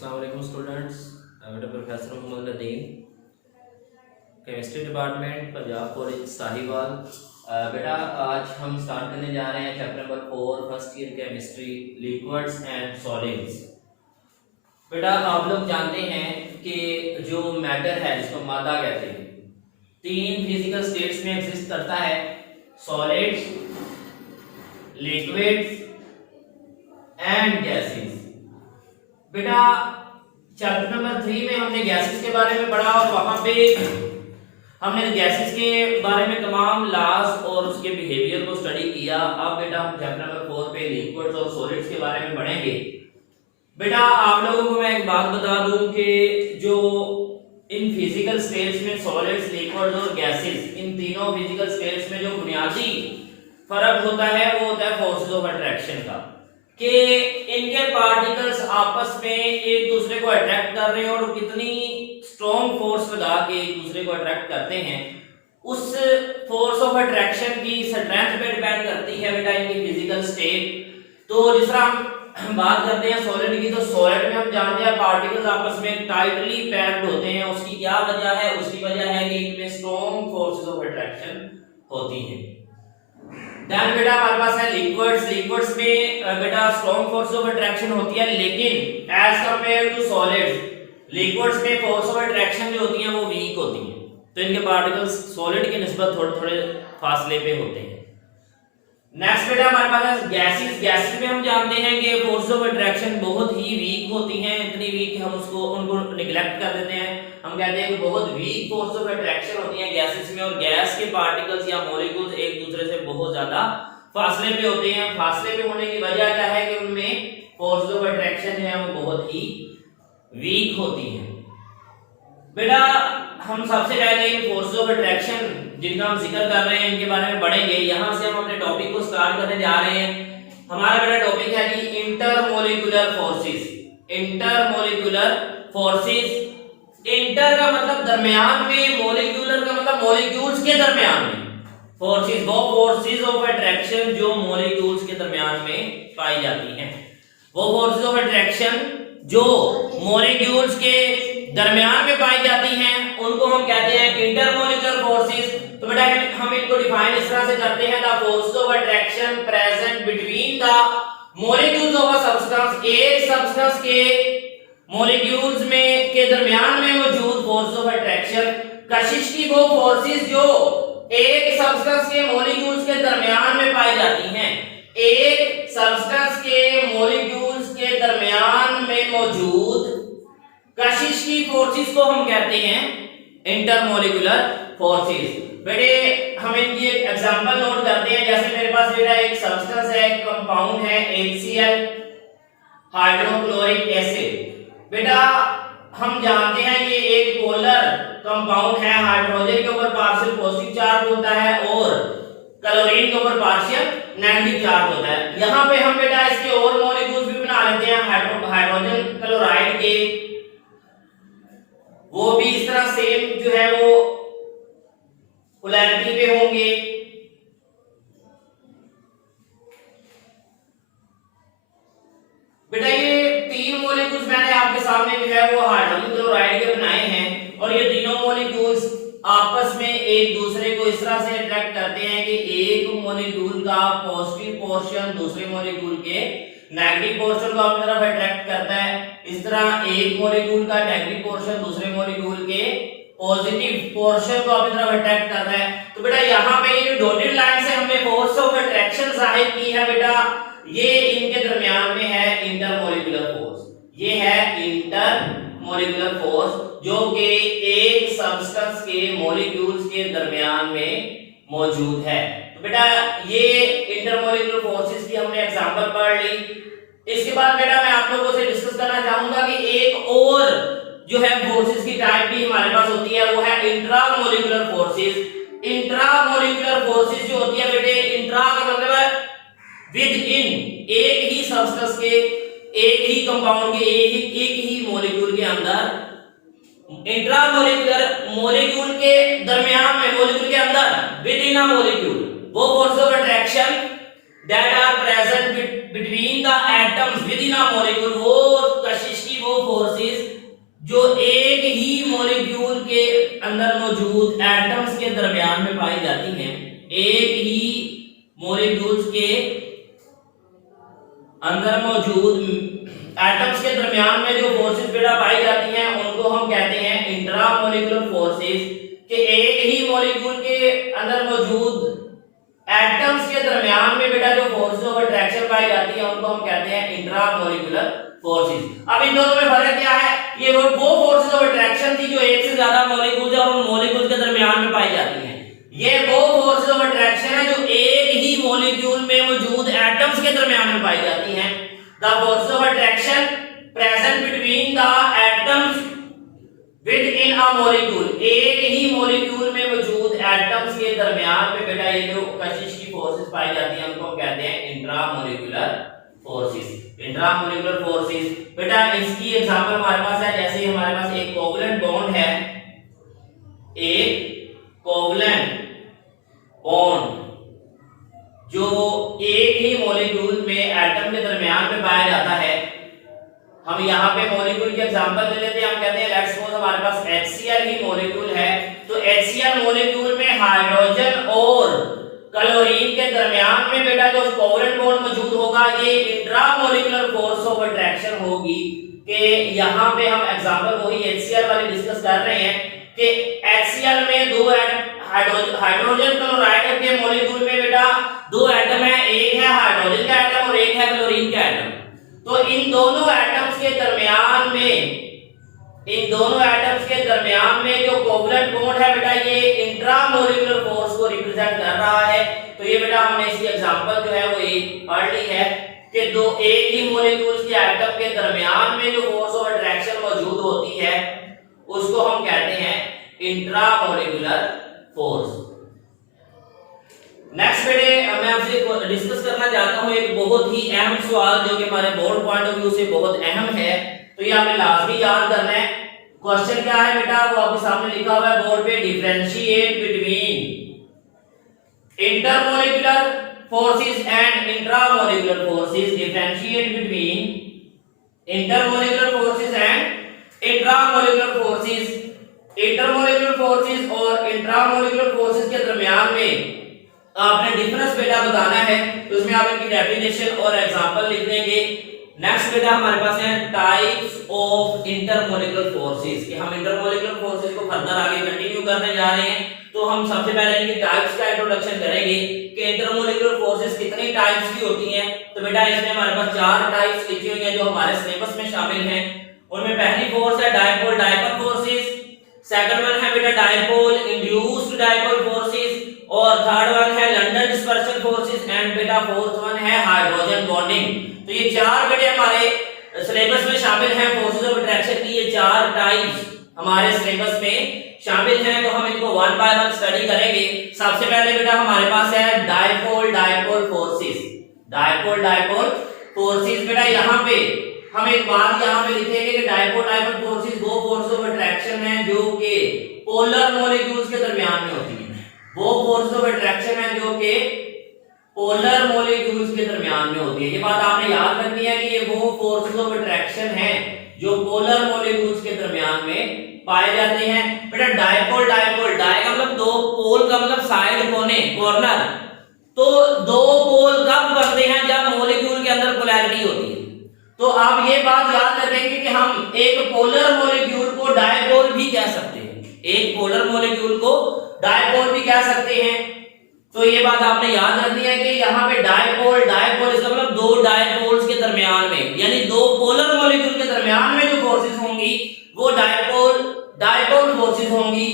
अस्सलाम वालेकुम स्टूडेंट्स। बेटा professor Mohammad Nadeem, chemistry department, Punjab college Sahiwal. बेटा आज हम स्टार्ट करने जा रहे हैं chapter number 4 first year chemistry, liquids and solids. बेटा आप लोग जानते हैं कि जो मैटर है जिसको मादा कहते हैं, 3 फिजिकल स्टेट्स में एग्जिस्ट करता है, सॉलिड्स, लिक्विड्स एंड गैसेस। बेटा चैप्टर नंबर 3 में हमने गैसेस के बारे में पढ़ा और वहां पे हमने गैसेस के बारे में तमाम लॉज और उसके बिहेवियर को स्टडी किया। अब बेटा हम चैप्टर नंबर 4 पे लिक्विड्स और सॉलिड्स के बारे में पढ़ेंगे। बेटा आप लोगों को मैं एक बात बता दूं कि जो इन फिजिकल स्टेट्स में सॉलिड्स, लिक्विड्स और गैसेस, इन तीनों फिजिकल स्टेट्स में जो बुनियादी फर्क होता है वो होता है फोर्सेस ऑफ अट्रैक्शन का, कि इनके पार्टिकल्स आपस में एक दूसरे को अट्रैक्ट कर रहे हैं और कितनी स्ट्रॉन्ग फोर्स लगा के एक दूसरे को अट्रैक्ट करते हैं, उस फोर्स ऑफ अट्रैक्शन की स्ट्रेंथ पे डिपेंड करती है बेटा इनकी फिजिकल स्टेट। तो जिस तरह हम बात करते हैं सॉलिड की, तो सॉलिड में हम जानते हैं पार्टिकल्स आपस में टाइटली पैक्ड होते हैं। उसकी क्या वजह है? उसकी वजह है कि इनमें स्ट्रॉन्ग फोर्सेस ऑफ अट्रैक्शन होती हैं। देन बेटा हमारे पास है लिक्विड्स। लिक्विड्स में बेटा स्ट्रॉन्ग फोर्स ऑफ अट्रैक्शन होती है, लेकिन as compare to solids liquids में फोर्स ऑफ अट्रैक्शन जो होती है वो वीक होती है। तो इनके पार्टिकल्स सॉलिड की निस्बत थोड़े थोड़े फासले पे होते हैं। नेक्स्ट बेटा हमारे पास है गैसेस। गैसेस में हम जानते हैं कि फोर्स ऑफ अट्रैक्शन बहुत ही वीक होती हैं, इतनी वीक कि हम उनको निगलेक्ट कर देते हैं। हम कहते हैं कि बहुत वीक फोर्स ऑफ अट्रैक्शन होती है गैसेस में, और गैस के पार्टिकल्स या मॉलिक्यूल्स एक दूसरे से बहुत ज्यादा फासले पे होते हैं। फासले पे होने की वजह क्या है कि उनमें फोर्स ऑफ अट्रैक्शन जो है वो बहुत ही वीक होती है। बेटा हम सबसे पहले इन फोर्स ऑफ अट्रैक्शन जिनका हम जिक्र कर रहे हैं इनके बारे में पढ़ेंगे। यहां से हम अपने टॉपिक को स्टार्ट करने जा रहे हैं। हमारा बेटा टॉपिक है कि intermolecular forces. Intermolecular forces, inter का मतलब दरमियान में, मोलिक्यूलर का मतलब मॉलिक्यूल्स के दरमियान में। फोर्सेस वो फोर्सेस ऑफ अट्रैक्शन जो मॉलिक्यूल्स के दरमियान में पाई जाती हैं। वो फोर्सेस ऑफ अट्रैक्शन जो मॉलिक्यूल्स के दरमियान में पाई जाती हैं उनको हम कहते हैं इंटरमोलिकुलर फोर्सेस। तो बेटा हम इनको डिफाइन इस तरह से करते हैं, the force of attraction present between the molecules of a substance. एक सब्सटेंस के मॉलिक्यूल्स में के दरमियान में मौजूद फोर्स ऑफ अट्रैक्शन। कशिश की वो फोर्सेस जो एक सब्सटेंस के मॉलिक्यूल्स के दरमियान में पाई जाती हैं। एक सब्सटेंस के मॉलिक्यूल्स के दरमियान में मौजूद कशिश की फोर्सेस को हम कहते हैं इंटरमोलिकुलर फोर्सेस। बेटे हम इनकी एक एग्जांपल नोट करते हैं। जैसे मेरे पास बेटा एक सब्सटेंस है, एक कंपाउंड है HCl, हाइड्रोक्लोरिक एसिड। बेटा हम जानते हैं कि एक पोलर कंपाउंड है, हाइड्रोजन के ऊपर पार्शियल पॉजिटिव चार्ज होता है और क्लोरीन के ऊपर पार्शियल नेगेटिव चार्ज होता है। यहां पे हम बेटा इसके और मॉलिक्यूल्स भी बना लेते हैं हाइड्रोजन क्लोराइड के, वो भी इस तरह सेम जो है वो पोलैरिटी पे होंगे। बेटा ये 3 मॉलिक्यूल्स मैंने आपके सामने जो है वो हाइड्रोजन क्लोराइड के बनाए हैं, और ये तीनों मॉलिक्यूल्स आपस में एक दूसरे को इस तरह से अट्रैक्ट करते हैं कि एक मॉलिक्यूल का पॉजिटिव पोर्शन दूसरे मॉलिक्यूल के नेगेटिव पोर्शन को अपनी तरफ अट्रैक्ट करता है। इस तरह एक मॉलिक्यूल का नेगेटिव पोर्शन दूसरे मॉलिक्यूल के पॉजिटिव पोर्शन को अपनी तरफ अट्रैक्ट कर रहा है। तो बेटा यहाँ पे ये डॉटेड लाइन से हमने फोर्स ऑफ अट्रैक्शन जाहिर की है। बेटा ये इनके दरमियान में है इंटरमोलिकुलर फोर्स। ये है इंटरमोलिकुलर फोर्स जो कि एक सब्सटेंस के मॉलिक्यूल्स के दरमियान में मौजूद है। तो बेटा ये इंटरमोलिकुलर फोर्सेस की हमने एग्जांपल पढ़ ली। इसके बाद बेटा मैं आप लोगों से डिस्कस करना चाहूंगा कि एक और जो है फोर्सेस की टाइप भी हमारे पास होती है, वो है इंट्रामोलिकुलर फोर्सेस। इंट्रामोलिकुलर फोर्सेस जो होती है बेटे, इंट्रा का मतलब है विद इन, एक ही सब्सटेंस के, एक ही कंपाउंड के, एक ही मॉलिक्यूल के अंदर। इंट्रामोलिकुलर मॉलिक्यूल के दरमियान में, मॉलिक्यूल के अंदर, विद इन अ मॉलिक्यूल, वो force of attraction that are present between the atoms within a molecule, वो कशिश की वो फोर्स एटम्स के दरमियान में जो फोर्सेस बेटा पाई जाती हैं उनको हम कहते हैं इंट्रामोलिकुलर फोर्सेस, कि एक ही मॉलिक्यूल के अंदर मौजूद एटम्स के दरमियान में बेटा जो फोर्सेस ऑफ अट्रैक्शन पाई जाती है उनको हम कहते हैं इंट्रामोलिकुलर फोर्सेस। अब इन दोनों में फर्क क्या है? ये वो फोर्सेस ऑफ अट्रैक्शन थी जो एक से ज्यादा मॉलिक्यूल्स और उन मॉलिक्यूल्स के दरमियान में पाई जाती हैं। ये वो फोर्सेस ऑफ अट्रैक्शन है जो एक ही मॉलिक्यूल में मौजूद एटम्स के दरमियान में पाई जाती हैं। The forces of attraction present between the atoms within a molecule, एक ही मॉलिक्यूल में मौजूद एटम्स के दरमियान में बेटा ये जो कशिश की फोर्सेस पाई जाती हैं उनको कहते हैं इंट्रामोलिकुलर फोर्सेस। इंट्रामोलिकुलर फोर्सेस बेटा इसकी एग्जांपल हमारे पास है, जैसे हमारे पास एक कोवलेंट बॉन्ड है, एक कोवलेंट बॉन्ड जो एक ही मॉलिक्यूल में एटम के दरमियान में पाया जाता है। हम यहाँ पे मॉलिक्यूल की एग्जांपल ले लेते हैं। हम कहते हैं लेट्स सपोज हमारे पास HCl ही मॉलिक्यूल है, तो HCl मॉलिक्यूल में हाइड्रोजन और क्लोरीन के दरमियान में बेटा जो कोवलेंट बॉन्ड मौजूद होगा ये इंट्रामोलिकुलर फोर्स ऑफ अट्रैक्शन होगी। कि यहाँ पे हम एग्जांपल वही HCl वाली डिस्कस कर रहे हैं कि HCl में दो हाइड्रोजन क्लोराइड के मॉलिक्यूल में बेटा दो एटम है, एक है हाइड्रोजन का एटम और एक है क्लोरीन का एटम। तो इन दोनों एटम्स के दरमियान में जो कोवलेंट बॉन्ड है बेटा ये इंट्रामोलिकुलर फोर्स को रिप्रेजेंट कर रहा है। तो ये बेटा हमने इसकी एग्जांपल जो है वो एक पढ़ ली है कि दो एक ही मॉलिक्यूल्स के एटम के दरमियान में जो फोर्स ऑफ अट्रैक्शन मौजूद होती है उसको हम कहते हैं इंट्रामोलिकुलर फोर्स। नेक्स्ट बेटे मैं आपसे डिस्कस करना चाहता हूं एक बहुत ही अहम सवाल जो कि हमारे बोर्ड पॉइंट ऑफ व्यू से बहुत अहम है, तो ये आपने लाजमी याद करना है। क्वेश्चन क्या है बेटा, वो आपके सामने लिखा हुआ है बोर्ड पे, differentiate between intermolecular forces and intramolecular forces. Differentiate between intermolecular forces and intramolecular forces. Intermolecular forces और इंट्रामोलिकुलर फोर्सेस के दरमियान में आपने डिफरेंस बेटा बताना है, तो उसमें आप इनकी डेफिनेशन और एग्जांपल लिख देंगे। नेक्स्ट बेटा हमारे पास है टाइप्स ऑफ इंटरमोलिकुलर फोर्सेस, कि हम इंटरमोलिकुलर फोर्सेस को फर्दर आगे कंटिन्यू करने जा रहे हैं। तो हम सबसे पहले इनकी टाइप्स का इंट्रोडक्शन करेंगे कि इंटरमोलिकुलर फोर्सेस कितनी टाइप्स की होती हैं। तो बेटा इसमें हमारे पास चार टाइप्स लिखी हुई हैं जो हमारे सिलेबस में शामिल हैं। उनमें पहली फोर्स है dipole dipole forces, second one है बेटा डायपोल इंड्यूस्ड डायपोल फोर्सेस, और थर्ड वन है लंडन डिस्पर्शन फोर्सेस, एंड बेटा फोर्थ वन है हाइड्रोजन बॉन्डिंग। तो ये चार बेटे हमारे सिलेबस में शामिल हैं। फोर्सेस ऑफ अट्रैक्शन की ये चार टाइप्स हमारे सिलेबस में शामिल हैं, तो हम इनको वन बाय वन स्टडी करेंगे। सबसे पहले बेटा हमारे पास है dipole dipole forces. Dipole dipole forces बेटा यहाँ पे हम एक बात यहाँ पे लिखेंगे कि डायपोल डायपोल फोर्सेस वो फोर्स ऑफ अट्रैक्शन है जो कि पोलर मॉलिक्यूल्स के दरमियान में होती है। वो फोर्स ऑफ अट्रैक्शन है जो कि पोलर मॉलिक्यूल्स के दरमियान में होती है। ये बात आपने याद रखनी है कि ये वो फोर्सेस ऑफ अट्रैक्शन है जो पोलर मॉलिक्यूल्स के दरमियान में पाए जाते हैं। बेटा डायपोल डायपोल, डाय का मतलब दो, पोल का मतलब साइड, कोने, कॉर्नर। तो दो पोल कब बनते हैं? जब मॉलिक्यूल के अंदर पोलैरिटी होती है। तो आप ये बात याद रखेंगे कि हम एक पोलर मॉलिक्यूल को डायपोल भी कह सकते हैं, एक पोलर मॉलिक्यूल को डायपोल भी कह सकते हैं। तो ये बात आपने याद रखनी है कि यहाँ पे डायपोल डायपोल इसका मतलब दो डायपोल्स के दरमियान में, यानी दो पोलर मॉलिक्यूल के दरमियान में जो फोर्सेस होंगी वो डायपोल डायपोल फोर्सेस होंगी।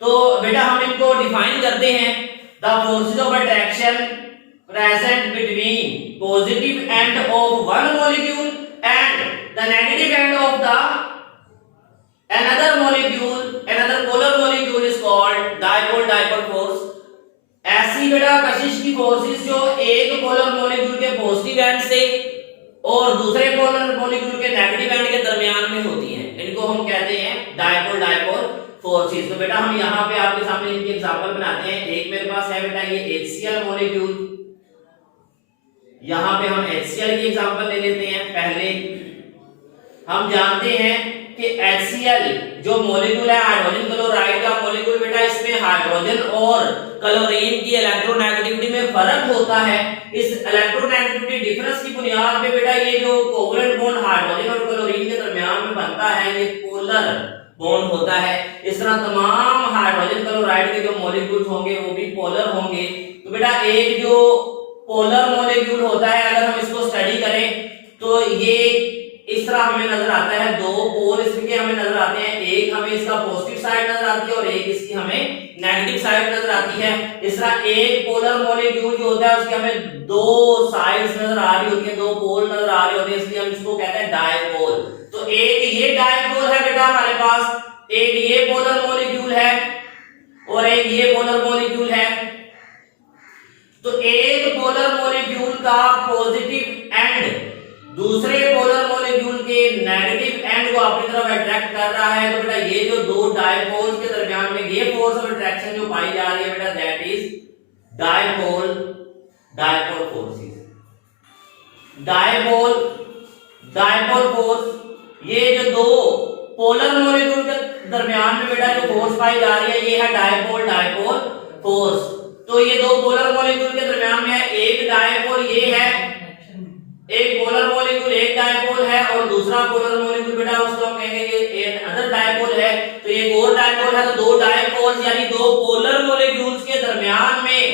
तो बेटा हम इनको डिफाइन करते हैं। The forces of attraction present between positive end of one molecule and the negative end of the another polar molecule is called dipole dipole force। ऐसी बेटा कशिश की फोर्सेस जो एक पोलर मॉलिक्यूल के पॉजिटिव एंड से और दूसरे पोलर मॉलिक्यूल के नेगेटिव एंड के दरमियान में होती हैं, इनको हम कहते हैं डायपोल डायपोल फोर्सेस। तो बेटा हम यहाँ पे आपके सामने इनकी एग्जांपल बनाते हैं। एक मेरे पास है बेटा ये HCl मॉलिक्यूल, यहाँ पे हम HCl की एग्जांपल ले लेते हैं। पहले हम जानते हैं कि HCl जो मॉलिक्यूल है हाइड्रोजन क्लोराइड का मॉलिक्यूल बेटा, इसमें हाइड्रोजन और क्लोरीन की इलेक्ट्रोनेगेटिविटी में फर्क होता है। इस इलेक्ट्रोनेगेटिविटी डिफरेंस की बुनियाद पे बेटा ये जो कोवलेंट बॉन्ड हाइड्रोजन और क्लोरीन के दरमियान में बनता है ये पोलर बॉन्ड होता है। इस तरह तमाम हाइड्रोजन क्लोराइड के जो मॉलिक्यूल्स होंगे वो भी पोलर होंगे। तो बेटा एक जो पोलर मॉलिक्यूल होता है अगर हम इसको स्टडी करें तो ये इस तरह हमें नजर आता है, दो पोल इसके हमें नजर आते हैं, एक हमें इसका पॉजिटिव साइड नजर आती है और एक इसकी हमें नेगेटिव साइड नजर आती है। इस तरह एक पोलर मॉलिक्यूल जो होता है उसके हमें दो साइड्स नजर आ रही होती है, दो पोल नजर आ रहे होते हैं, इसलिए हम इसको कहते हैं डायपोल। तो एक ये डायपोल है बेटा हमारे पास, एक ये पोलर मॉलिक्यूल है और एक ये पोलर मॉलिक्यूल है। तो एक पोलर मॉलिक्यूल का पॉजिटिव एंड दूसरे पोलर मॉलिक्यूल के नेगेटिव एंड को अपनी तरफ अट्रैक्ट कर रहा है। तो बेटा ये जो दो डायपोल्स के दरमियान में ये फोर्स ऑफ अट्रैक्शन जो पाई जा रही है बेटा that is dipole forces. Dipole force ये जो दो पोलर मॉलिक्यूल के दरमियान में बेटा जो फोर्स पाई जा रही है ये है डायपोल फोर्स। तो ये दो पोलर मॉलिक्यूल के दरमियान में है, एक डायपोल ये है, एक पोलर मॉलिक्यूल एक डायपोल है और दूसरा पोलर मॉलिक्यूल बेटा उसको हम कहेंगे ये अदर डायपोल है। तो ये एक और डायपोल है, तो दो डायपोल्स यानी दो पोलर मॉलिक्यूल्स के दरमियान में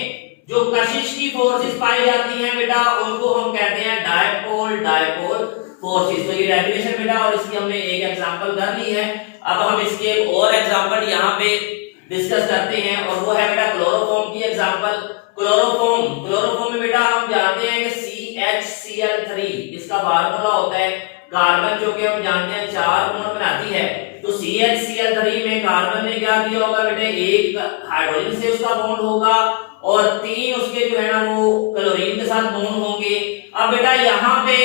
जो कशिश की फोर्सेस पाई जाती हैं बेटा उनको हम कहते हैं डायपोल फोर्सेस। तो ये डेफिनेशन बेटा और इसकी हमने एक एग्जांपल कर ली है। अब हम इसके एक और एग्जांपल यहाँ पे डिस्कस करते हैं और वो है बेटा क्लोरोफॉर्म की एग्जांपल। क्लोरोफॉर्म में बेटा हम जानते हैं कि CHCl3 इसका फार्मूला होता है, कार्बन जो कि हम जानते हैं 4 बॉन्ड बनाती है। तो CHCl3 में कार्बन ने क्या किया होगा बेटे, एक हाइड्रोजन से उसका बॉन्ड होगा और 3 उसके जो है ना वो क्लोरीन के साथ बॉन्ड होंगे। अब बेटा यहाँ पे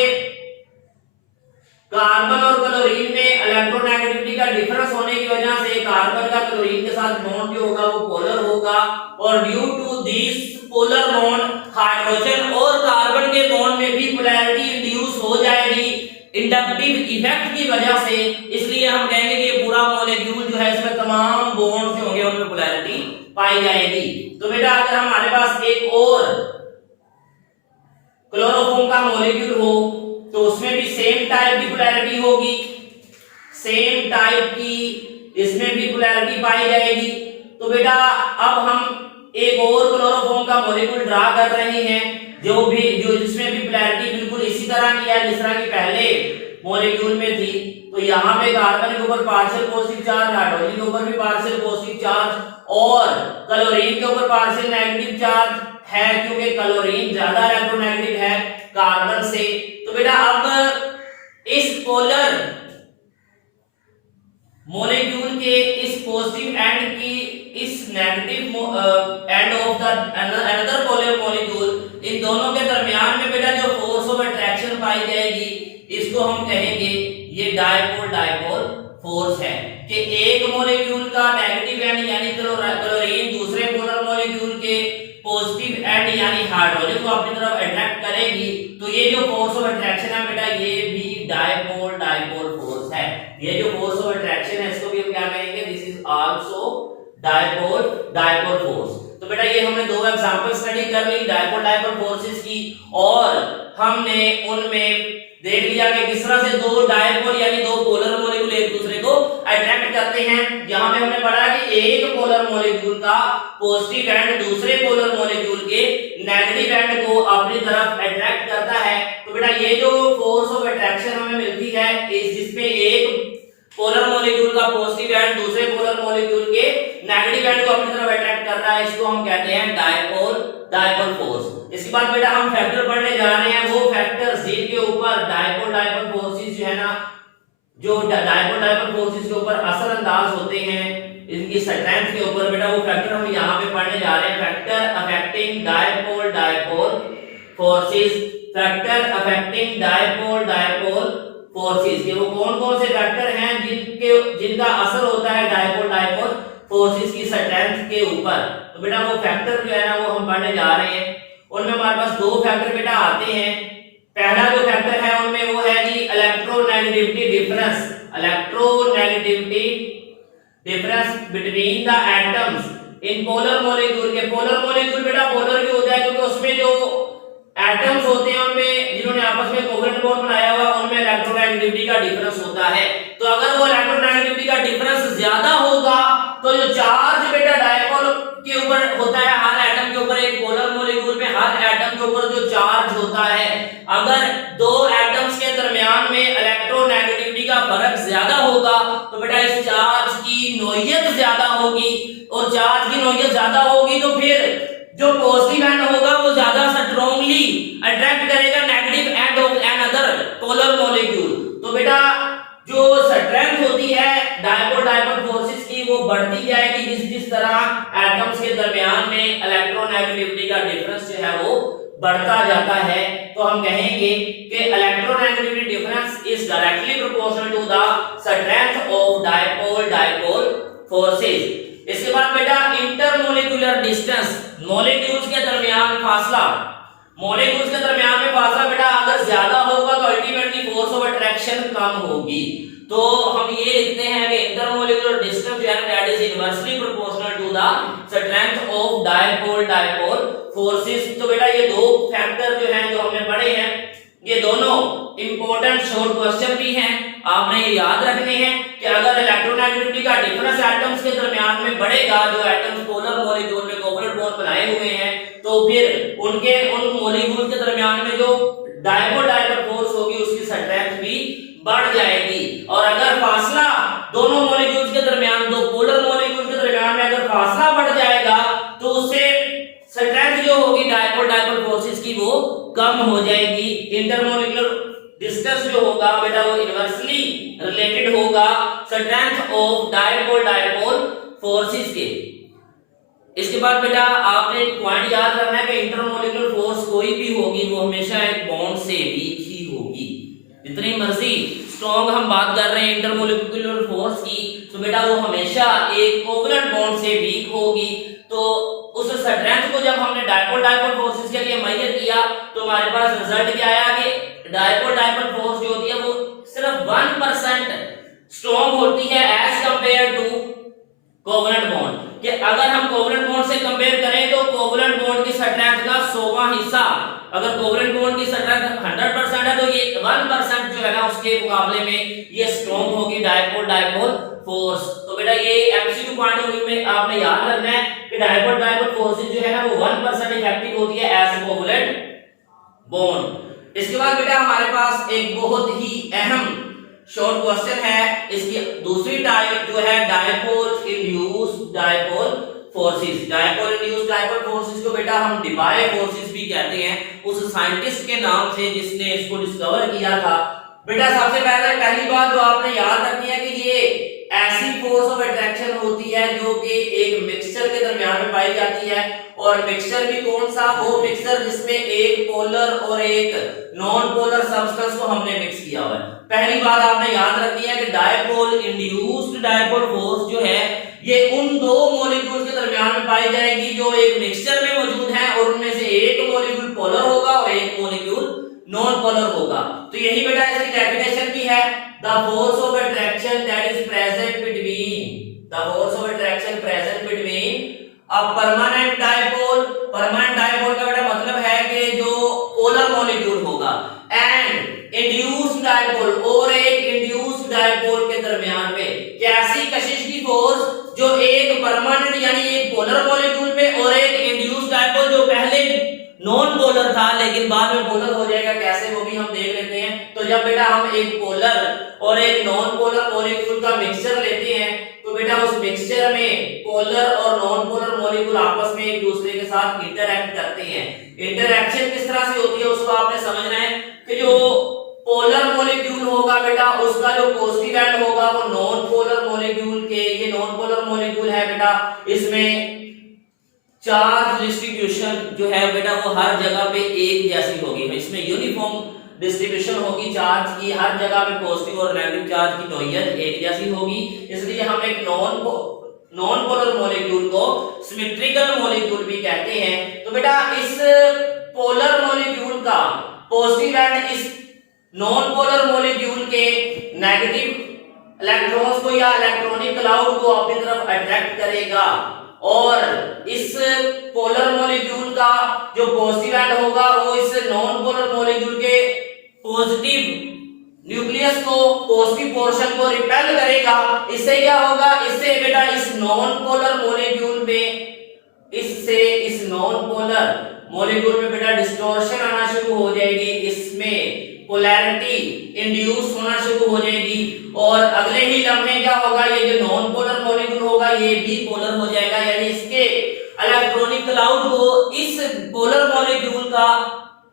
कार्बन और क्लोरीन में इलेक्ट्रोनेगेटिविटी का डिफरेंस होने की वजह से कार्बन का क्लोरीन के साथ बॉन्ड जो होगा वो पोलर होगा और due to this polar bond hydrogen और कार्बन के बॉन्ड में भी पोलैरिटी इंड्यूस हो जाएगी इंडक्टिव इफेक्ट की वजह से। इसलिए हम कहेंगे कि ये पूरा मॉलिक्यूल जो है इसमें तमाम बॉन्ड्स जो होंगे उनमें पोलैरिटी पाई जाएगी। तो बेटा अगर हमारे पास एक और क्लोरोफॉर्म का मॉलिक्यूल हो तो उसमें भी सेम टाइप की पोलैरिटी होगी, सेम टाइप की इसमें भी पोलैरिटी पाई जाएगी। तो बेटा अब हम एक और क्लोरोफॉर्म का मॉलिक्यूल ड्रा कर रहे हैं जो जिसमें भी पोलैरिटी बिल्कुल इसी तरह की है जिस तरह की पहले मॉलिक्यूल में थी। तो यहाँ पे कार्बन के ऊपर पार्शियल पॉजिटिव चार्ज, हाइड्रोजन के ऊपर भी पार्शियल पॉजिटिव चार्ज और क्लोरीन के ऊपर पार्शियल नेगेटिव चार्ज है क्योंकि क्लोरीन ज्यादा इलेक्ट्रोनेगेटिव है कार्बन से। तो बेटा अब इस पोलर मॉलिक्यूल के इस पॉजिटिव एंड की इस negative end of the another polar molecule, इन दोनों के दरमियान में बेटा जो फोर्स ऑफ अट्रैक्शन पाई जाएगी इसको हम कहेंगे ये डायपोल फोर्स है कि एक मॉलिक्यूल का नेगेटिव एंड यानी क्लोरीन दूसरे पोलर मॉलिक्यूल के पॉजिटिव एंड यानी हाइड्रोजन को अपनी तरफ अट्रैक्ट करेगी। तो ये जो फोर्स ऑफ अट्रैक्शन है बेटा ये भी डायपोल फोर्स है। ये जो फोर्स ऑफ अट्रैक्शन है इसको भी हम क्या कहेंगे, this is also dipole force. तो बेटा ये हमने दो एग्जांपल स्टडी कर ली डायपोल फोर्सेस की और हमने उनमें देख लिया कि किस तरह से दो डायपोल यानी दो पोलर मॉलिक्यूल एक दूसरे को अट्रैक्ट करते हैं। यहां पे हमने पढ़ा कि एक पोलर मॉलिक्यूल का पॉजिटिव एंड दूसरे पोलर मॉलिक्यूल के नेगेटिव एंड को अपनी तरफ अट्रैक्ट करता है। तो बेटा ये जो फोर्स ऑफ अट्रैक्शन हमें मिलती है इस जिसपे एक पोलर मॉलिक्यूल का पॉजिटिव एंड दूसरे पोलर मॉलिक्यूल के नेगेटिव एंड को अपनी तरफ अट्रैक्ट करता है, इसको हम कहते हैं डायपोल फोर्स। इसके बाद बेटा हम फैक्टर पढ़ने जा रहे हैं, वो फैक्टर जिनके ऊपर डायपोल फोर्सेस जो है ना, जो डायपोल फोर्सेस के ऊपर असर अंदाज होते हैं इनकी स्ट्रेंथ के ऊपर, बेटा वो फैक्टर हम यहाँ पे पढ़ने जा रहे हैं। Factor affecting dipole forces, factor affecting dipole forces के वो कौन कौन से फैक्टर हैं जिनका असर होता है डायपोल फोर्सेस की स्ट्रेंथ के ऊपर। तो बेटा वो फैक्टर जो है ना वो हम पढ़ने जा रहे हैं। उनमें हमारे पास दो फैक्टर बेटा आते हैं। पहला जो फैक्टर है उनमें वो है जी electronegativity difference between the atoms in polar molecule के, पोलर मॉलिक्यूल बेटा पोलर क्यों होता है क्योंकि उसमें जो एटम्स होते हैं उनमें जिन्होंने आपस में कोवेलेंट बॉन्ड बनाया हुआ उनमें इलेक्ट्रोनेगेटिविटी का डिफरेंस होता है। तो अगर वो इलेक्ट्रोनेगेटिविटी का डिफरेंस ज्यादा होगा तो जो चार्ज बेटा डायपोल के ऊपर होता है, हर एटम के ऊपर, एक पोलर मॉलिक्यूल में हर एटम के ऊपर जो चार्ज होता है, अगर दो एटम्स के दरमियान में इलेक्ट्रोनेगेटिविटी का फर्क ज्यादा होगा तो बेटा इस चार्ज की नोयत ज्यादा होगी, और चार्ज की नोयत ज्यादा होगी तो फिर जो पॉजिटिव एंड होगा वो ज्यादा स्ट्रांगली अट्रैक्ट करेगा negative end of another polar molecule. तो बेटा जो स्ट्रेंथ होती है डायपोल डायपोल फोर्सेस की वो बढ़ती जाएगी जिस जिस तरह एटम्स के दरमियान में इलेक्ट्रोनेगेटिविटी का डिफरेंस जो है वो बढ़ता जाता है। तो हम कहेंगे कि electronegativity difference is directly proportional to the strength of dipole dipole forces. इसके बाद बेटा इंटरमोलिक्यूलर डिस्टेंस, मॉलिक्यूल्स के दरमियान फासला, मॉलिक्यूल्स के दरमियान में फासला बेटा अगर ज्यादा होगा तो अल्टीमेटली फोर्स ऑफ अट्रैक्शन कम होगी। तो हम ये लिखते हैं कि इंटरमोलिक्यूलर डिस्टेंस जो है that is inversely proportional to the strength of dipole dipole forces. तो बेटा ये दो फैक्टर जो हैं जो हमने पढ़े हैं ये दोनों इंपॉर्टेंट शॉर्ट क्वेश्चन भी हैं, आपने ये याद रखने हैं कि अगर इलेक्ट्रोनेगेटिविटी का डिफरेंस एटम्स के दरमियान में बढ़ेगा, जो एटम्स पोलर मॉलिक्यूल में कोवलेंट बॉन्ड बनाए हुए हैं, तो फिर उनके उन मॉलिक्यूल के दरमियान में जो डायपोल डायपोल फोर्स होगी उसकी स्ट्रेंथ भी बढ़ जाएगी। और अगर फासला दोनों मॉलिक्यूल्स के दरमियान, दो पोलर मॉलिक्यूल्स के दरमियान में अगर फासला बढ़ जाएगा तो उससे स्ट्रेंथ जो होगी डायपोल डायपोल फोर्सेस की वो कम हो जाएगी। इंटरमोलिक्यूलर डिस्टेंस जो होगा बेटा वो इनवर्सली रिलेटेड होगा strength of dipole dipole forces के। इसके बाद बेटा आपने एक पॉइंट याद रखना है कि इंटरमोलिक्यूलर फोर्स कोई भी होगी वो हमेशा एक बॉन्ड से वीक ही होगी। जितनी मर्जी स्ट्रॉन्ग हम बात कर रहे हैं इंटरमोलिक्यूलर फोर्स की, तो बेटा वो हमेशा एक कोवलेंट बॉन्ड से वीक होगी। तो उस स्ट्रेंथ को जब हमने डायपोल डायपोल फोर्सेस के लिए मेजर किया तो हमारे पास रिजल्ट क्या आया कि डायपोल डायपोल फोर्स जो होती है वो सिर्फ 1% स्ट्रॉन्ग होती है as compare to covalent bond. कि अगर हम कोवलेंट बॉन्ड से कंपेयर करें तो कोवलेंट बॉन्ड की स्ट्रेंथ का 100वां हिस्सा, अगर कोवलेंट बॉन्ड की स्ट्रेंथ 100% है तो ये 1% जो है ना उसके मुकाबले में ये स्ट्रॉन्ग होगी डायपोल डायपोल फोर्स। तो बेटा ये एमसीक्यू पॉइंट ऑफ व्यू में आपने याद रखना है कि डायपोल डायपोल फोर्सेस जो है ना वो 1% इफेक्टिव होती है एज कोवलेंट बॉन्ड। इसके बाद बेटा हमारे पास एक बहुत ही अहम शॉर्ट क्वेश्चन है, इसकी दूसरी टाइप जो है dipole induced dipole forces. Dipole induced dipole forces को बेटा हम डिबाय फोर्सेस भी कहते हैं, उस साइंटिस्ट के नाम से जिसने इसको डिस्कवर किया था। बेटा सबसे पहली बात जो आपने याद रखनी है कि ये ऐसी फोर्स ऑफ अट्रैक्शन होती है जो कि एक मिक्सचर के दरमियान में पाई जाती है, और मिक्सचर भी कौन सा, वो मिक्सचर जिसमें एक पोलर और एक नॉन पोलर सब्सटेंस को हमने मिक्स किया हुआ है। पहली बात आपने याद रखनी है कि डायपोल इंड्यूस्ड डायपोल फोर्स जो है ये उन दो मॉलिक्यूल्स के दरमियान में पाई जाएगी जो एक मिक्सचर में मौजूद हैं, और उनमें से एक मॉलिक्यूल पोलर होगा और एक मॉलिक्यूल नॉन पोलर होगा। तो यही बेटा इसकी डेफिनेशन भी है, the force of attraction that is present between, the force of attraction present between a permanent dipole. Permanent dipole का बेटा मतलब है कि जो पोलर मॉलिक्यूल होगा, एंड इंड्यूस्ड डायपोल, और एक इंड्यूस्ड डायपोल के दरमियान में कैसी कशिश की फोर्स जो एक परमानेंट यानी एक पोलर मॉलिक्यूल पे और एक इंड्यूस्ड डायपोल जो पहले नॉन पोलर था लेकिन बाद में पोलर हो जाएगा, कैसे वो भी हम देख लेते हैं। तो जब बेटा हम एक पोलर और एक नॉन पोलर मॉलिक्यूल का मिक्सचर लेते हैं तो बेटा उस मिक्सचर में पोलर और नॉन पोलर मॉलिक्यूल आपस में एक दूसरे के साथ इंटरैक्ट करते हैं। इंटरैक्शन किस तरह से होती है उसको आपने समझना है कि जो पोलर मॉलिक्यूल होगा बेटा उसका जो पॉजिटिव एंड होगा वो नॉन पोलर मॉलिक्यूल के, ये नॉन पोलर मॉलिक्यूल है बेटा, इसमें चार्ज डिस्ट्रीब्यूशन जो है बेटा वो हर जगह पे एक जैसी होगी, इसमें यूनिफॉर्म डिस्ट्रीब्यूशन होगी चार्ज की, हर जगह पे पॉजिटिव और नेगेटिव चार्ज की नोयत एक जैसी होगी। इसलिए हम एक नॉन पोलर मॉलिक्यूल को सिमेट्रिकल मॉलिक्यूल भी कहते हैं। तो बेटा इस पोलर मॉलिक्यूल का पॉजिटिव एंड इस नॉन पोलर मॉलिक्यूल के नेगेटिव इलेक्ट्रॉन्स को या इलेक्ट्रॉनिक क्लाउड को अपनी तरफ अट्रैक्ट करेगा, और इस पोलर मॉलिक्यूल का जो पॉजिटिव एंड होगा वो इस नॉन पोलर मॉलिक्यूल के पॉजिटिव न्यूक्लियस को पॉजिटिव पोर्शन को रिपेल करेगा। इससे क्या होगा, इससे बेटा इस नॉन पोलर मॉलिक्यूल में इस नॉन पोलर मॉलिक्यूल में बेटा डिस्टॉर्शन आना शुरू हो जाएगी, इसमें पोलैरिटी इंड्यूस होना शुरू हो जाएगी और अगले ही लम्हे क्या होगा, ये जो नॉन पोलर मॉलिक्यूल होगा ये भी पोलर हो जाएगा, यानी इसके इलेक्ट्रॉनिक क्लाउड को इस पोलर मॉलिक्यूल का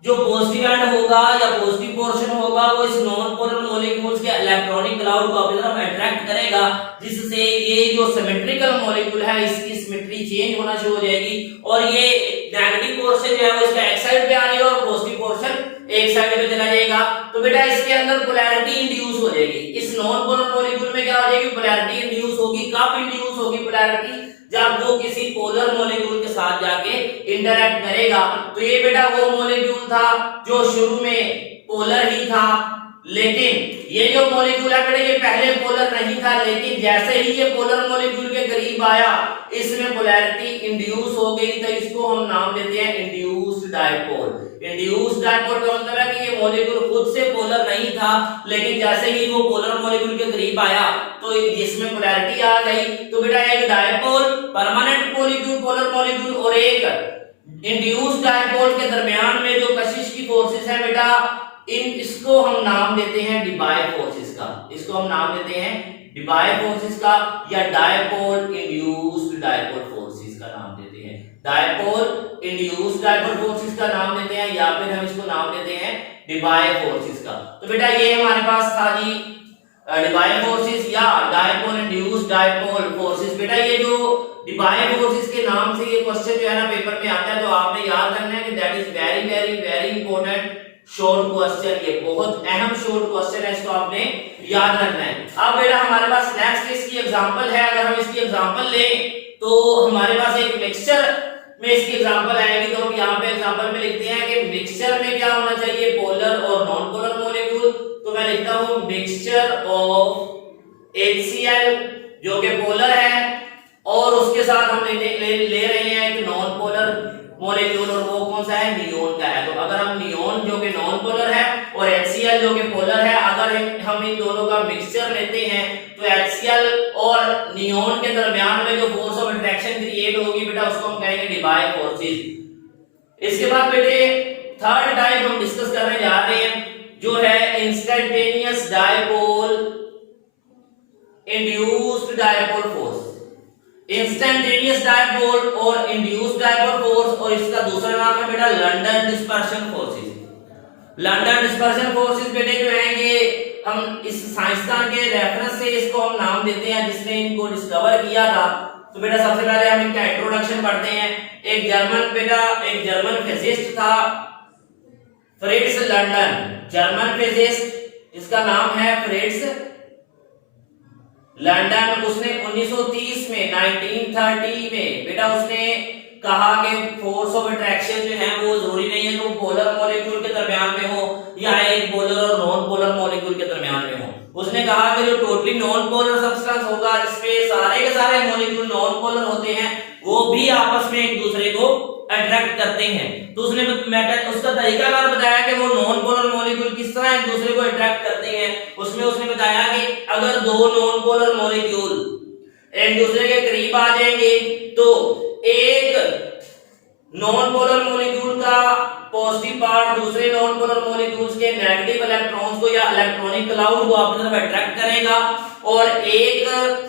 जो पॉजिटिव एंड होगा या पॉजिटिव पोर्शन होगा वो इस नॉन पोलर मॉलिक्यूल्स के इलेक्ट्रॉनिक क्लाउड को अपनी तरफ अट्रैक्ट करेगा, जिससे ये जो सिमेट्रिकल मॉलिक्यूल है इसकी सिमेट्री चेंज होना शुरू हो जाएगी और ये नेगेटिव पोर्शन जो है वो इसका एक साइड पे आ जाएगा और पॉजिटिव पोर्शन एक साइड पे चला जाएगा। तो बेटा इसके अंदर पोलैरिटी इंड्यूस हो जाएगी, इस नॉन पोलर मॉलिक्यूल में क्या हो जाएगी, पोलैरिटी इंड्यूस होगी। कब इंड्यूस होगी पोलैरिटी, जब वो किसी पोलर मॉलिक्यूल के साथ जाके इंटरैक्ट करेगा। तो ये बेटा वो मॉलिक्यूल था जो शुरू में पोलर ही था, लेकिन ये जो मॉलिक्यूल है बेटा ये पहले पोलर नहीं था, लेकिन जैसे ही ये पोलर मॉलिक्यूल के करीब आया इसमें पोलैरिटी इंड्यूस हो गई, तो इसको हम नाम देते हैं इंड्यूस्ड डायपोल। इंड्यूस्ड डायपोल का मतलब है कि ये मॉलिक्यूल खुद से पोलर नहीं था, लेकिन जैसे ही वो पोलर मॉलिक्यूल के करीब आया तो इसमें पोलैरिटी आ गई। तो बेटा एक dipole permanent molecule polar molecule और एक इंड्यूस्ड डायपोल के दरमियान में जो कशिश की फोर्सेस है बेटा इसको हम नाम देते हैं डिबाई फोर्सेस का, इसको हम नाम देते हैं डिबाई फोर्सेस का या डायपोल इंड्यूस्ड डायपोल फोर्सेस का नाम देते हैं, डायपोल इंड्यूस्ड डायपोल फोर्सेस का नाम देते हैं या फिर हम इसको नाम देते हैं डिबाई फोर्सेस का। तो बेटा ये हमारे पास था जी डिबाई फोर्सेस या डायपोल इंड्यूस्ड डायपोल फोर्सेस। बेटा ये जो डिबाई फोर्सेस के नाम से ये क्वेश्चन जो है ना पेपर में आता है, तो आपने याद रखना है कि that is very very very important short question, ये बहुत अहम शॉर्ट क्वेश्चन है, इसको आपने याद रखना है। अब बेटा हमारे पास नेक्स्ट इसकी एग्जांपल है, अगर हम इसकी एग्जांपल लें तो हमारे पास एक मिक्सचर में इसकी एग्जांपल आएगी। तो हम यहाँ पे एग्जांपल में लिखते हैं कि मिक्सचर में क्या होना चाहिए, पोलर और नॉन पोलर मॉलिक्यूल। तो मैं लिखता हूँ मिक्सचर ऑफ HCl जो कि पोलर है और उसके साथ हम ले रहे हैं एक नॉन पोलर मॉलिक्यूल और वो कौन सा है, नियोन का है। तो अगर हम नियोन जो कि नॉन पोलर है और HCl जो कि पोलर है, अगर हम इन दोनों का मिक्सचर लेते हैं तो HCl और नियोन के दरमियान में जो फोर्स ऑफ अट्रैक्शन क्रिएट होगी बेटा उसको हम कहेंगे डिबाई फोर्सेस। इसके बाद बेटे थर्ड टाइप हम डिस्कस करने जा रहे हैं जो है instantaneous dipole induced dipole force. Instantaneous dipole और इंड्यूस्ड डायपोल फोर्स और इसका दूसरा नाम है बेटा London dispersion forces. London dispersion forces बेटे जो है ये हम इस साइंसदान के रेफरेंस से इसको हम नाम देते हैं जिसने इनको डिस्कवर किया था। तो बेटा सबसे पहले हम इनका इंट्रोडक्शन पढ़ते हैं। एक जर्मन फिजिस्ट था फ्रिट्ज लंडन, जर्मन फिजिस्ट, इसका नाम है फ्रिट्ज लंडन। उसने 1930 में 1930 में बेटा उसने कहा कि फोर्स ऑफ अट्रैक्शन जो है वो जरूरी नहीं है कि वो पोलर मॉलिक्यूल के दरमियान में हो या एक पोलर और नॉन पोलर मॉलिक्यूल के दरमियान में हो। उसने कहा कि जो टोटली नॉन पोलर सब्सटेंस होगा जिसमें सारे के सारे मॉलिक्यूल नॉन पोलर होते हैं वो भी आपस में एक दूसरे को अट्रैक्ट करते हैं। तो उसने उसका तरीकाकार बताया कि वो नॉन पोलर मॉलिक्यूल किस तरह एक दूसरे को अट्रैक्ट करते हैं। उसमें उसने बताया कि अगर दो नॉन पोलर मॉलिक्यूल एक दूसरे के करीब आ जाएंगे तो एक नॉन पोलर मॉलिक्यूल का पॉजिटिव पार्ट दूसरे नॉन पोलर मॉलिक्यूल्स के नेगेटिव इलेक्ट्रॉन्स को या इलेक्ट्रॉनिक क्लाउड को अपनी तरफ अट्रैक्ट करेगा और एक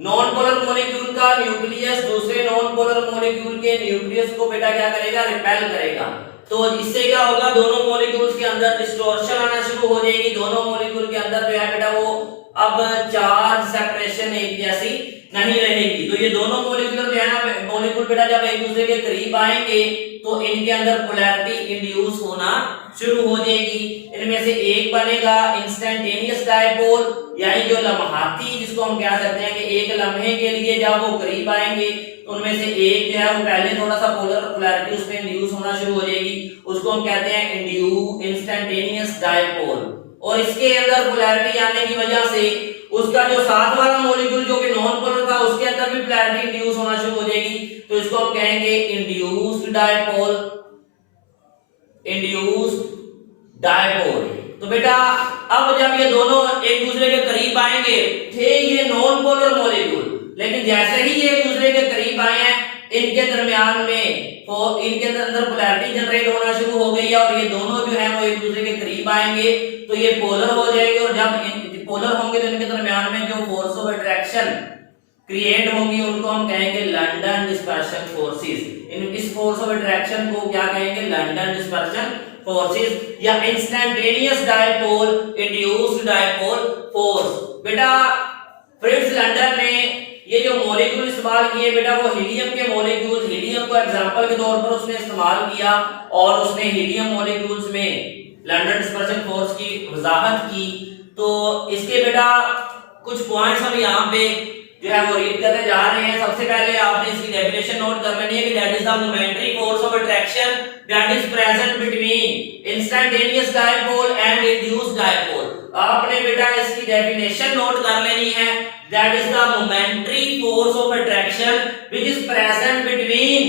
नॉन पोलर मॉलिक्यूल का न्यूक्लियस दूसरे नॉन पोलर मॉलिक्यूल के न्यूक्लियस को बेटा क्या करेगा, रिपेल करेगा। तो इससे क्या होगा, दोनों मॉलिक्यूल्स के अंदर डिस्टॉर्शन आना शुरू हो जाएगी। दोनों मॉलिक्यूल के अंदर जो है बेटा वो अब चार्ज सेपरेशन एक जैसी नहीं रहेगी। तो ये दोनों मॉलिक्यूल जो है ना मॉलिक्यूल बेटा जब एक दूसरे के करीब आएंगे तो इनके अंदर पोलैरिटी इंड्यूस होना शुरू हो जाएगी। इनमें से एक बनेगा इंस्टैंटेनियस डायपोल, यानी जो लम्हाती जिसको हम कह सकते हैं कि एक लम्हे के लिए जब वो करीब आएंगे तो उनमें से एक जो है वो पहले थोड़ा सा पोलैरिटी उसमें इंड्यूस होना शुरू हो जाएगी, उसको हम कहते हैं इंस्टैंटेनियस डायपोल। और इसके अंदर पोलैरिटी आने की वजह से उसका जो साथ वाला मॉलिक्यूल जो कि नॉन पोलर था उसके अंदर भी पोलैरिटी इंड्यूस होना शुरू हो जाएगी, तो इसको हम कहेंगे इंड्यूस्ड डायपोल। Induced dipole. तो बेटा अब जब ये दोनों एक दूसरे के करीब आएंगे, थे ये नॉन पोलर मॉलिक्यूल, लेकिन जैसे ही ये एक दूसरे के करीब आए हैं इनके दरमियान में इनके अंदर पोलैरिटी जनरेट होना शुरू हो गई है और ये दोनों जो है वो एक दूसरे के करीब आएंगे तो ये पोलर हो जाएंगे, और जब पोलर होंगे तो इनके दरमियान में जो फोर्स ऑफ अट्रैक्शन क्रिएट होंगी उनको हम कहेंगे लंडन डिस्पर्शन फोर्सेस। इस फोर्स ऑफ अट्रैक्शन को क्या कहेंगे? लंडन डिस्पर्शन फोर्सेस या instantaneous dipole induced dipole force. बेटा फ्रिट्ज लंडन ने ये जो मॉलिक्यूल इस्तेमाल किए बेटा वो हीलियम के मॉलिक्यूल्स, हीलियम को एग्जांपल के तौर पर उसने इस्तेमाल किया और उसने हीलियम मॉलिक्यूल्स में लंडन डिस्पर्शन फोर्स की वजाहत की। तो इसके बेटा कुछ पॉइंट्स हम यहाँ पे जो है वो रीड करने जा रहे हैं। सबसे पहले आपने इसकी डेफिनेशन नोट कर लेनी है कि that is the momentary force of attraction that is present between instantaneous dipole and induced dipole. आपने बेटा इसकी डेफिनेशन नोट कर लेनी है, that is the momentary force of attraction which is present between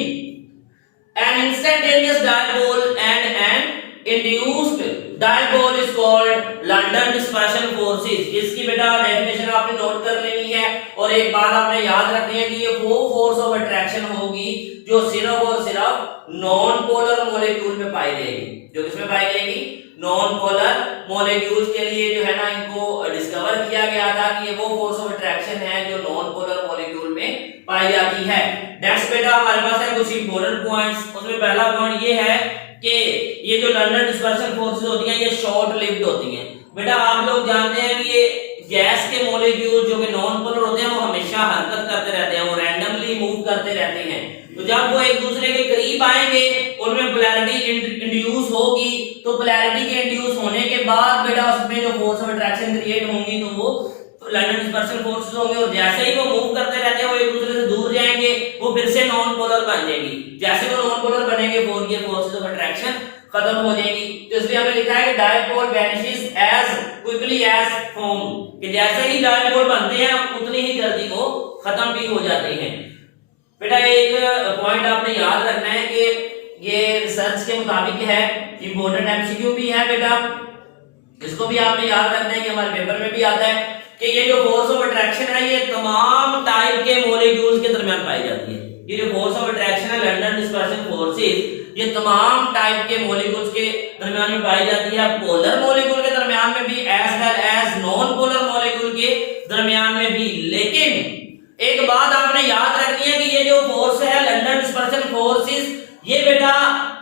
an instantaneous dipole and an induced dipole is called London dispersion forces. इसकी बेटा definition आपने note कर लेनी है और एक बात आपने याद रखनी है कि ये वो फोर्स ऑफ अट्रैक्शन होगी जो सिर्फ और सिर्फ नॉन पोलर मॉलिक्यूल में पाई जाएगी। जो किसमें पाई जाएगी? नॉन पोलर मॉलिक्यूल्स के लिए जो है ना इनको डिस्कवर किया गया था कि ये वो फोर्स ऑफ अट्रैक्शन है जो नॉन पोलर मॉलिक्यूल में पाई जाती है। नेक्स्ट बेटा हमारे पास है कुछ इंपॉर्टेंट पॉइंट्स। उसमें पहला पॉइंट ये है कि ये जो लंडन डिस्पर्शन फोर्सेस होती हैं ये शॉर्ट लिव्ड होती हैं। बेटा आप लोग जानते हैं कि ये गैस के मॉलिक्यूल जो कि नॉन पोलर होते हैं वो हमेशा हरकत करते रहते हैं, वो रैंडमली मूव करते रहते हैं। तो जब वो एक दूसरे के करीब आएंगे उनमें पोलैरिटी इंड्यूस होगी, तो पोलैरिटी के इंड्यूस होने के बाद बेटा उसमें जो फोर्स ऑफ अट्रैक्शन क्रिएट होंगी तो वो लंडन डिस्पर्शन फोर्सेस होंगे, और जैसे ही वो मूव करते रहते हैं वो एक दूसरे से दूर जाएंगे, वो फिर से नॉन पोलर बन जाएंगी। जैसे वो नॉन पोलर बनेंगे फोर्सेस ऑफ अट्रैक्शन खत्म हो जाएंगी। तो इसलिए हमने लिखा है कि dipole vanishes as quickly as form, कि जैसे ही डायपोल बनते हैं उतनी ही जल्दी वो खत्म भी हो जाते हैं। बेटा एक पॉइंट आपने याद रखना है कि ये रिसर्च के मुताबिक है, इंपॉर्टेंट एमसीक्यू भी है बेटा, इसको भी आपने याद रखना है कि हमारे पेपर में भी आता है कि ये जो फोर्स ऑफ अट्रैक्शन है ये तमाम टाइप के मॉलिक्यूल्स के दरमियान पाई जाती है। ये जो फोर्स ऑफ अट्रैक्शन है लंडन डिस्पर्शन फोर्सेस ये तमाम टाइप के मॉलिक्यूल्स के दरमियान में पाई जाती है, पोलर मॉलिक्यूल के दरमियान में भी as well as non polar molecule के दरमियान में भी। लेकिन एक बात आपने याद रखनी है कि ये जो फोर्स है लंडन डिस्पर्शन फोर्सेस ये बेटा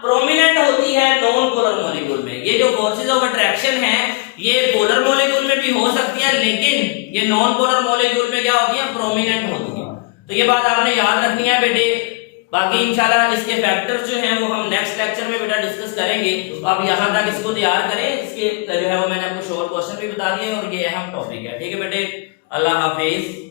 प्रोमिनेंट होती है नॉन पोलर मॉलिक्यूल में। ये जो फोर्सेस ऑफ अट्रैक्शन है ये पोलर मॉलिक्यूल में भी हो सकती है, लेकिन ये नॉन पोलर मॉलिक्यूल में क्या होती है? प्रोमिनेंट होती है। तो ये बात आपने याद रखनी है बेटे। बाकी इंशाल्लाह इसके फैक्टर्स जो हैं वो हम नेक्स्ट लेक्चर में बेटा डिस्कस करेंगे। तो आप यहाँ तक इसको तैयार करें, इसके जो है वो मैंने आपको शॉर्ट क्वेश्चन भी बता दिए और ये अहम टॉपिक है। ठीक है बेटे, अल्लाह हाफिज।